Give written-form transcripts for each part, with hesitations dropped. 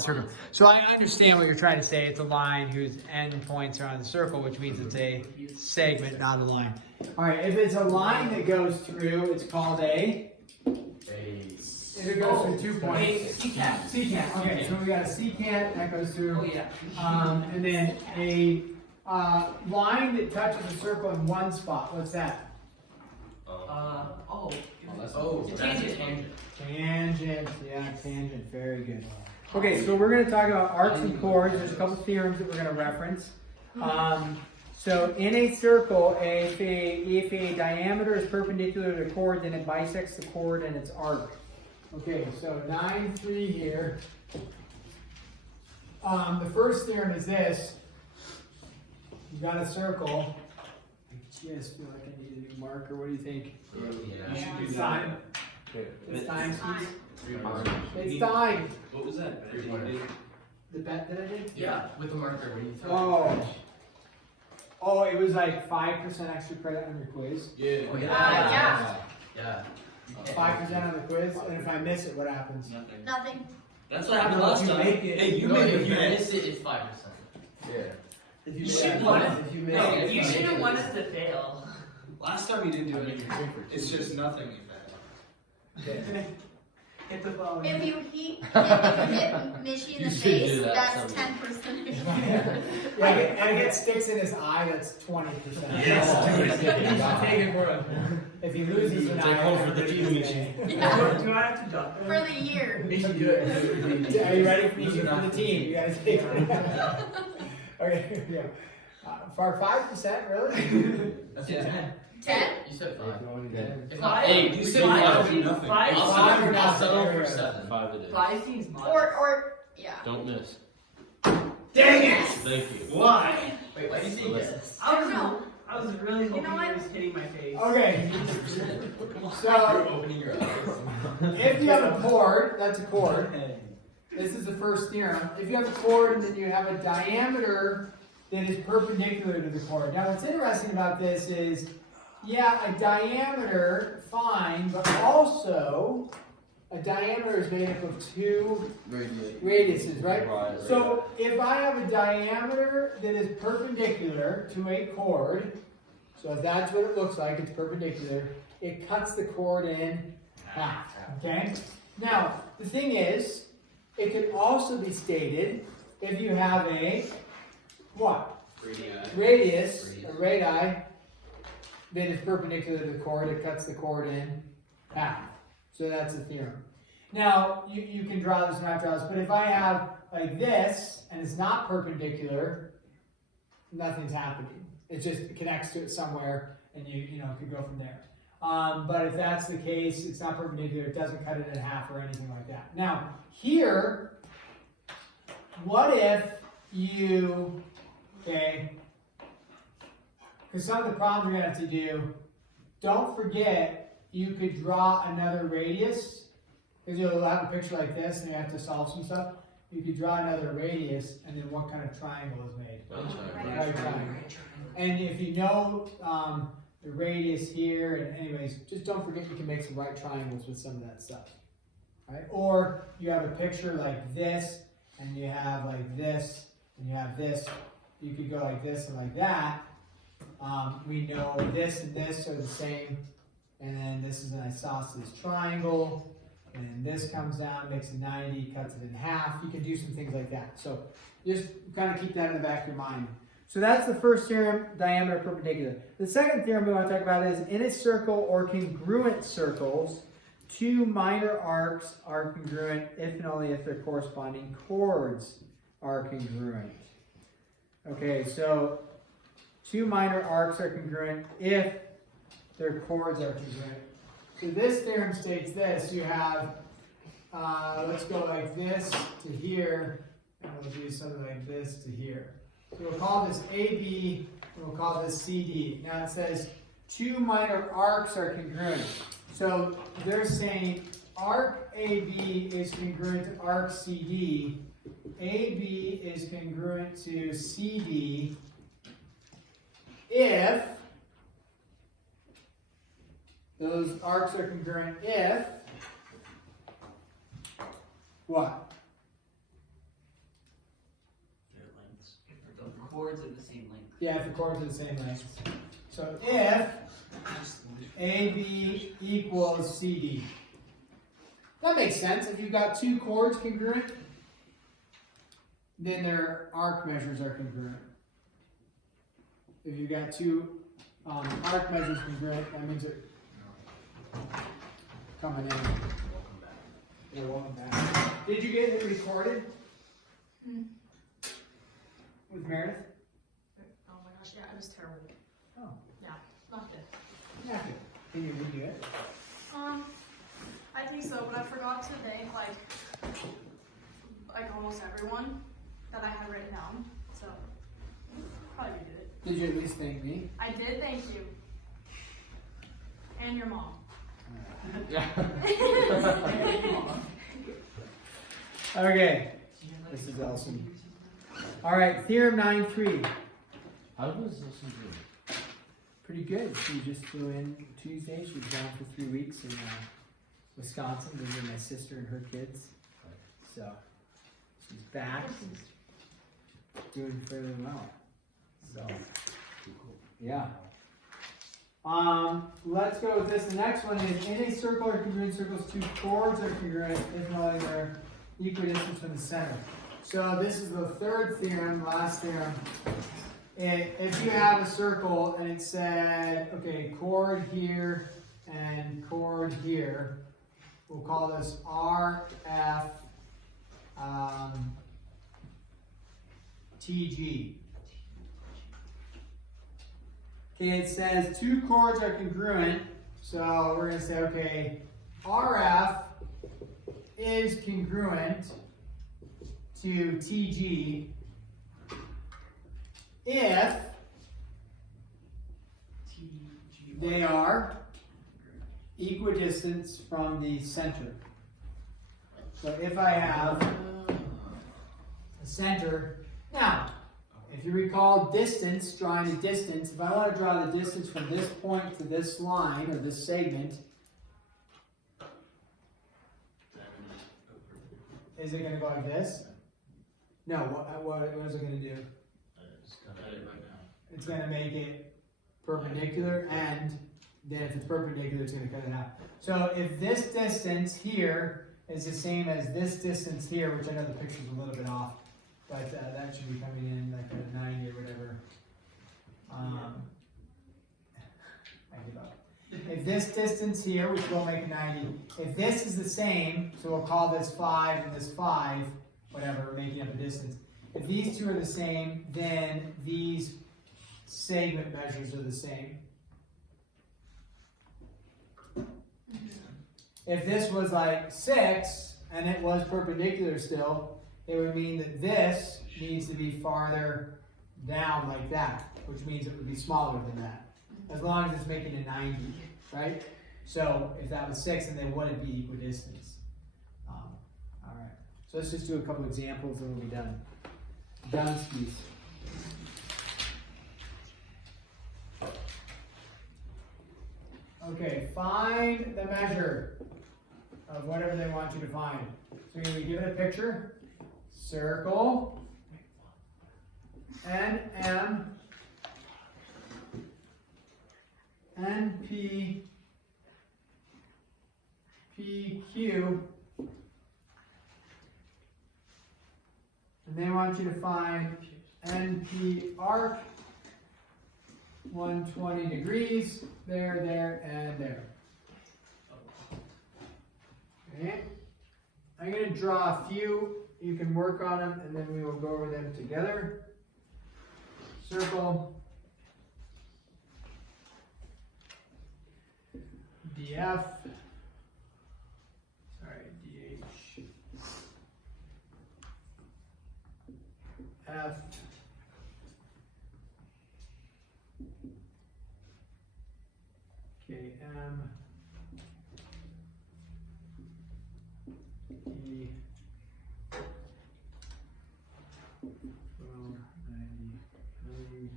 circle. So I understand what you're trying to say. It's a line whose endpoints are on the circle, which means it's a segment, not a line. All right, if it's a line that goes through, it's called a if it goes through 2 points. Secant. Secant. Okay, so we got a secant that goes through. Oh yeah. And then a line that touches a circle in one spot. What's that? Tangent. Tangent. Yeah, tangent. Very good. Okay, so we're going to talk about arcs and chords. There's a couple theorems that we're going to reference. So in a circle, if a diameter is perpendicular to the chord, then it bisects the chord and its arc. Okay, so 9-3 here. The first theorem is this. You've got a circle. I just feel like I need a new marker. What do you think? Yeah. You should do time. It's time, Steve. It's time. What was that? The bet that I did? Yeah, with the marker. When you throw Oh, it was like 5% extra credit on your quiz. Yeah. Oh, yeah. 5% on the quiz, and if I miss it, what happens? Nothing. That's what happened last time. Hey, you made if it. you miss it, it's 5%. Yeah. You should want it. You shouldn't want us to fail. Last time you didn't do anything. It's just nothing you failed. Hit the phone. If you hit Nishi in You the should do face, that that's someday. 10%. Yeah, and it sticks in his eye, that's 20%. Yes, Take it for him. If he loses an eye, home for the then team. he's gay. Yeah. Do I have to duck them? For the year. Are you ready for the team? You gotta take it. Okay, yeah. For 5%, really? That's 10. 10? You said 5. If not Five? 8, you said 5. Nothing. Five? I'll Five or settle nothing. for 7. 5 it is. 5 seems much. Or, yeah. Don't miss. Dang it! Thank you. Why? Wait, why do you say yes? I don't know. I was really hoping know what? it was hitting my face. Okay, You're so opening your eyes. if you have a chord, that's a chord. This is the first theorem. If you have a chord and then you have a diameter that is perpendicular to the chord. Now what's interesting about this is, yeah, a diameter, fine, but also a diameter is made up of 2 radiuses, right? So if I have a diameter that is perpendicular to a chord, so if that's what it looks like, it's perpendicular, it cuts the chord in half, okay? Now, the thing is, it can also be stated if you have a, what? Radius, a radii, that is perpendicular to the chord, it cuts the chord in half. So that's the theorem. Now, you can draw this and not draw this, but if I have like this, and it's not perpendicular, nothing's happening. It just connects to it somewhere, and you could go from there. But if that's the case, it's not perpendicular, it doesn't cut it in half or anything like that. Now, here, what if you, okay, because some of the problems you're going to have to do, don't forget, you could draw another radius, because you'll have a picture like this and you have to solve some stuff. You could draw another radius, and then what kind of triangle is made? Right triangle. And if you know the radius here, and anyways, just don't forget you can make some right triangles with some of that stuff. Right? Or you have a picture like this, and you have like this, and you have this. You could go like this and like that. We know this and this are the same, and then this is an isosceles triangle, and then this comes down, makes a 90, cuts it in half. You can do some things like that. So just kind of keep that in the back of your mind. So that's the first theorem, diameter perpendicular. The second theorem we want to talk about is in a circle or congruent circles, 2 minor arcs are congruent if and only if their corresponding chords are congruent. Okay, so 2 minor arcs are congruent if their chords are congruent. So this theorem states this. You have, let's go like this to here, and we'll do something like this to here. So we'll call this AB, and we'll call this CD. Now it says 2 minor arcs are congruent. So they're saying arc AB is congruent to arc CD. AB is congruent to CD if those arcs are congruent if what? chords are the same length. Yeah, if the chords are the same length. So if AB equals CD. That makes sense. If you've got two chords congruent, then their arc measures are congruent. If you've got two arc measures congruent, that means they're coming in. Welcome back. Yeah, welcome back. Did you get it recorded? With Meredith? Oh my gosh, yeah, it was terrible. Oh. Yeah, not good. Yeah. Can you redo it? I think so, but I forgot to thank like almost everyone that I had written down. So probably did it. Did you at least thank me? I did thank you. And your mom. Okay. This is awesome. Alright, theorem 9.3. How does this do? Pretty good. She just flew in Tuesday. She was gone for 3 weeks in Wisconsin visiting my sister and her kids. So she's back, doing fairly well. So yeah. Let's go with this. The next one is in a circle or congruent circles, two chords are congruent if not they're equidistant from the center. So this is the third theorem, last theorem. If you have a circle and it said, okay, chord here and chord here, we'll call this RF TG. Okay, it says two chords are congruent, so we're going to say, okay, RF is congruent to TG if they are equidistant from the center. So if I have a center, now, if you recall distance, drawing a distance, if I want to draw the distance from this point to this line, or this segment, is it going to go like this? No, what is it going to do? It's going to make it perpendicular, and then if it's perpendicular, it's going to cut it out. So if this distance here is the same as this distance here, which I know the picture's a little bit off, but that should be coming in like a 90 or whatever. I give up. If this distance here, which will make 90, if this is the same, so we'll call this 5 and this 5, whatever, making up a distance. If these two are the same, then these segment measures are the same. If this was like 6 and it was perpendicular still, it would mean that this needs to be farther down like that, which means it would be smaller than that, as long as it's making a 90, right? So if that was 6, then they wouldn't be equidistant. All right, so let's just do a couple examples and we'll be done. Johnski's. Okay, find the measure of whatever they want you to find. So you're going to give it a picture. Circle, NM, NP, PQ, and they want you to find NP arc, 120 degrees, there, and there. Okay. I'm going to draw a few. You can work on them, and then we will go over them together. Circle, DF, sorry, DH, F, KM, E, 1290.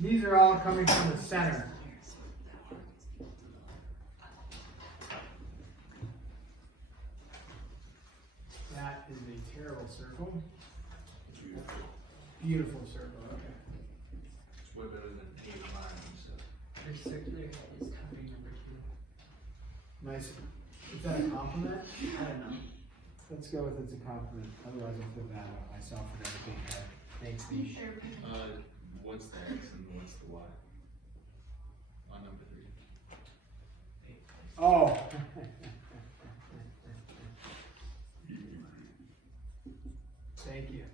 These are all coming from the center. That is a terrible circle. Beautiful circle, okay. It's way better than 8 or 9 and stuff. Your circular head is covering number 2. Nice. Is that a compliment? I don't know. Let's go with it's a compliment. Otherwise I'll feel bad about myself for never being there. Thanks, Mish. What's the X and what's the Y? On number 3. Oh. Thank you.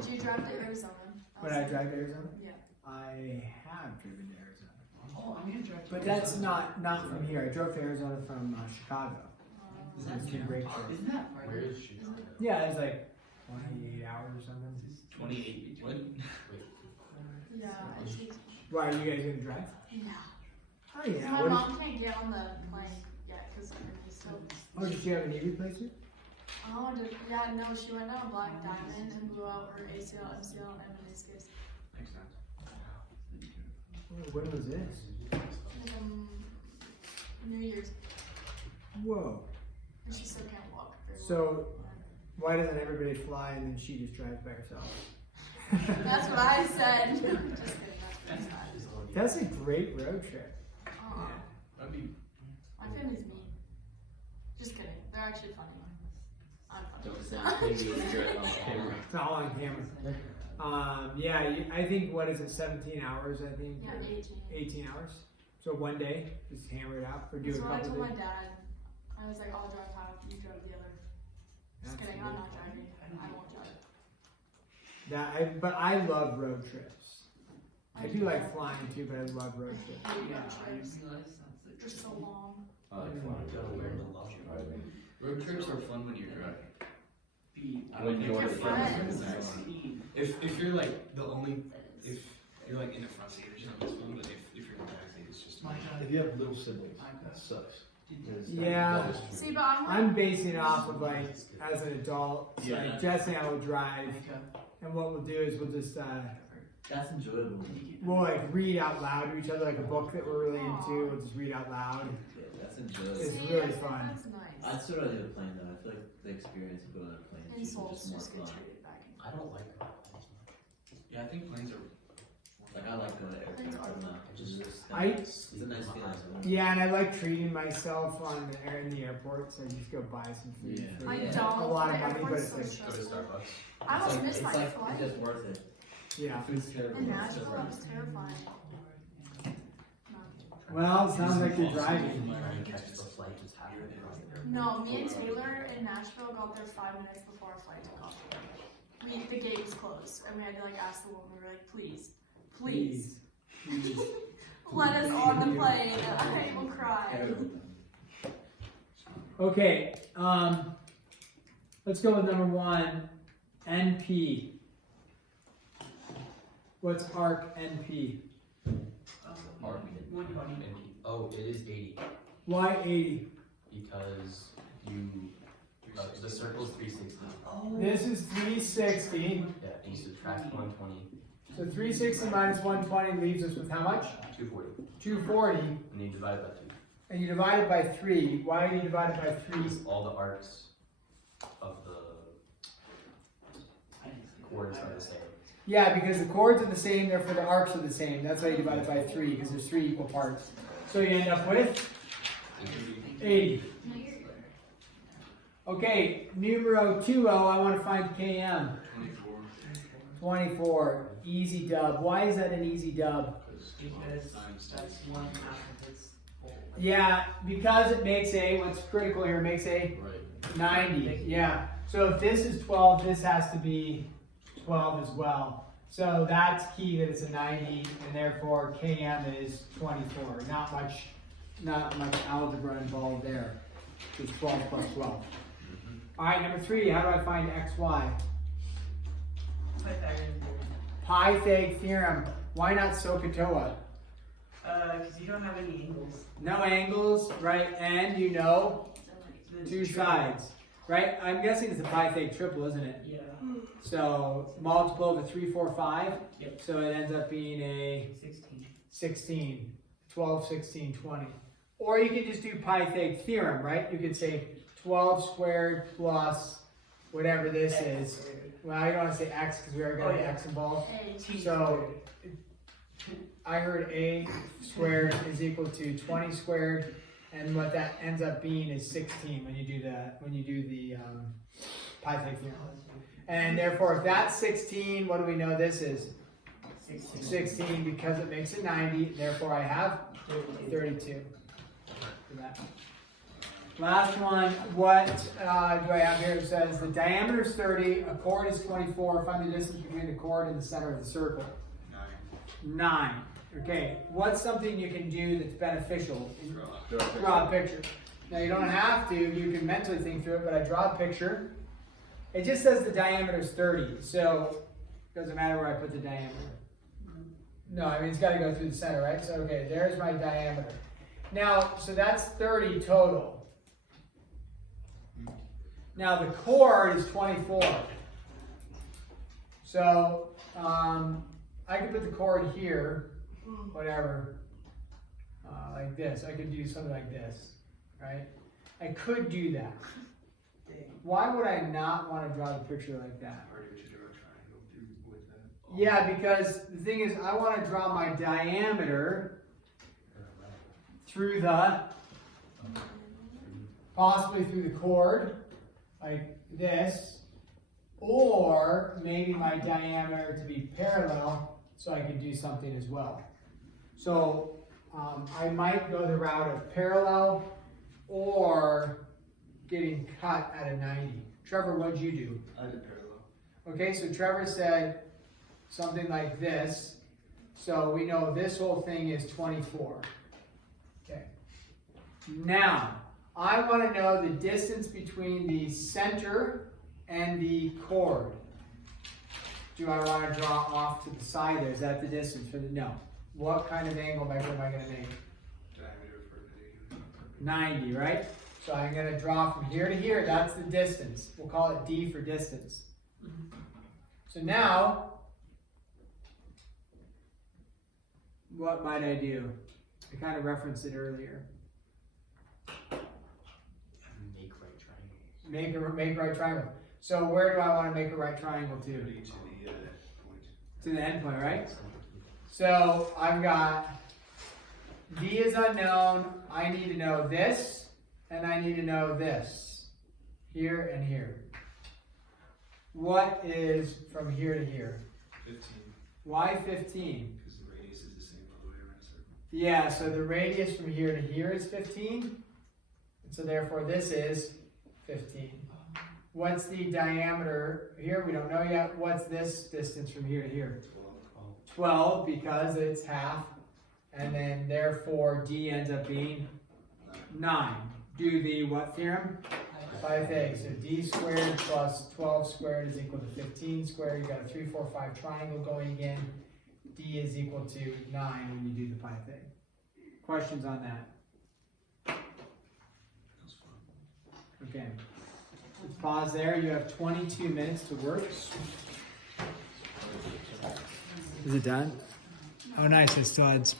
Did you drive to Arizona? When I drive to Arizona? Yeah. I have driven to Arizona. Oh, I'm gonna drive to But that's not from here. I drove to Arizona from Chicago. Is It was a great trip. Isn't that far? Where is she? Yeah, it was like 28 hours or something. 28. What? Yeah, I take. Why, are you guys gonna drive? Yeah. Oh yeah. My What mom can't get on the plane yet because everything's still. oh, did you have a knee replacement? Oh, yeah, no, she went down a black diamond and blew out her ACL, MCL, and meniscus. Makes sense. Oh, when was this? Like, New Year's, Whoa. and she still can't walk. very well. So, why doesn't everybody fly and then she just drives by herself? That's what I said. Just kidding, that's what I said. That's a great road trip. That'd be. My family's mean. Just kidding. They're actually funny. I'm Don't funny. say anything you're on camera. It's all on camera. Yeah, I think, what is it, 17 hours, I think? Yeah, or 18. 18 hours? So one day, just hammer it out, or do That's a what I couple told my days? dad. I was like, I'll drive half, you drive the other. Just kidding, I'm not driving. I won't drive. But I love road trips. I do like flying too, but I love road trips. I hate Yeah, road I trips. realize that's They're so long. I like flying. Road trips are fun when you're driving. When you're Your the friends. If you're like the only, if you're like in the front seat or something, it's fun. But if you're in the back seat, it's just. If you have little siblings, that sucks. Yeah. See, but I'm like, I'm basing it off of like, as an adult, so Yeah. like Jesse and I will drive, and what we'll do is we'll just, That's enjoyable. we'll like read out loud to each other, like a book that we're really into, we'll just read out loud. Yeah, that's enjoyable. It's see, really I think fun. That's nice. I'd still rather do the plane though. I feel like the experience of going on a plane is Insults just more just get fun. treated back. I don't like that. Yeah, I think planes are. Like I like going to airports. I don't know. It's a nice feeling. Yeah, and I like treating myself in the airport, so I just go buy some food. Yeah. for I Yeah. don't. a lot of The money, but airport's it's so like, Go to stressful. Starbucks. I almost missed it's my like, flight. it's just worth it. yeah. Food's terrible. In Nashville, that was terrifying. Well, it sounds like you're driving. Trying to catch the flight just happened across the airport. No, me and Taylor in Nashville got there 5 minutes before our flight took off. The gate was closed, and we had to like ask the woman. We were like, please, please, let us on the plane. I will cry. Okay, let's go with number 1, NP. What's arc NP? Arc. 120. Oh, it is 80 Why 80? because the circle is 360. This is 360. Yeah, and you subtract 120, So 360 minus 120 leaves us with how much? 240, 240. and you divide it by 2. And you divide it by 3. Why do you divide it by 3? Because all the arcs of the chords are the same. Yeah, because the chords are the same, therefore the arcs are the same. That's why you divide it by 3, because there's 3 equal parts. So you end up with 80. Okay, numero 2, I want to find Km. 24. Easy dub. Why is that an easy dub? Because that's 1/2 of its whole. Yeah, because it makes a, what's critical here, makes a Right. 90. Yeah. So if this is 12, this has to be 12 as well. So that's key that it's a 90, and therefore Km is 24. Not much algebra involved there. It's 12 plus 12. All right, number 3, how do I find xy? Pythagorean theorem. Pythag theorem. Why not SOHCAHTOA? Because you don't have any angles. No angles, right? And you know There's 2 triple. sides, right? I'm guessing it's a Pythag triple, isn't it? Yeah. So multiple of a 3, 4, 5. Yep. So it ends up being a 16. 16, 12, 16, 20. Or you can just do Pythag theorem, right? You could say 12 squared plus whatever this is. X squared. Well, I don't want to say x because we already got Oh, an yeah. x involved. T So squared. I heard a squared is equal to 20 squared, and what that ends up being is 16 when you do the Pythag theorem. And therefore, if that's 16, what do we know this is? 16 because it makes it 90. Therefore, I have 32 for that. Last one, what do I have here? It says the diameter is 30, a chord is 24. Find the distance between the chord and the center of the circle. 9. Okay, what's something you can do that's beneficial? Draw a picture. Now you don't have to, you can mentally think through it, but I draw a picture. It just says the diameter is 30, so it doesn't matter where I put the diameter. No, I mean it's got to go through the center, right? So okay, there's my diameter. Now, so that's 30 total. Now the chord is 24. So I could put the chord here, whatever, like this. I could do something like this, right? I could do that. Why would I not want to draw the picture like that? Yeah, because the thing is, I want to draw my diameter through the, possibly through the chord, like this, or maybe my diameter to be parallel, so I can do something as well. So I might go the route of parallel or getting cut at a 90. Trevor, what'd you do? I did parallel. Okay, so Trevor said something like this. So we know this whole thing is 24. Okay. Now, I want to know the distance between the center and the chord. Do I want to draw off to the side there? Is that the distance for the, no. What kind of angle measure am I going to make? Diameter for 90, right? So I'm going to draw from here to here. That's the distance. We'll call it D for distance. So now, what might I do? I kind of referenced it earlier. Make right triangles. Make right triangle. So where do I want to make a right triangle to? point. To the end point, right? So I've got D is unknown. I need to know this, and I need to know this. Here and here. What is from here to here? 15. Why 15? Because the radius is the same all the way around a circle. Yeah, so the radius from here to here is 15. And so therefore this is 15. What's the diameter here? We don't know yet. What's this distance from here to here? 12 because it's half. And then therefore D ends up being 9. Do the what theorem? Pythag. So D squared plus 12 squared is equal to 15 squared. You got a 3, 4, 5 triangle going again. D is equal to 9 when you do the Pythag. Questions on that? Okay. Let's pause there. You have 22 minutes to work. Is it done? Oh, nice. It still adds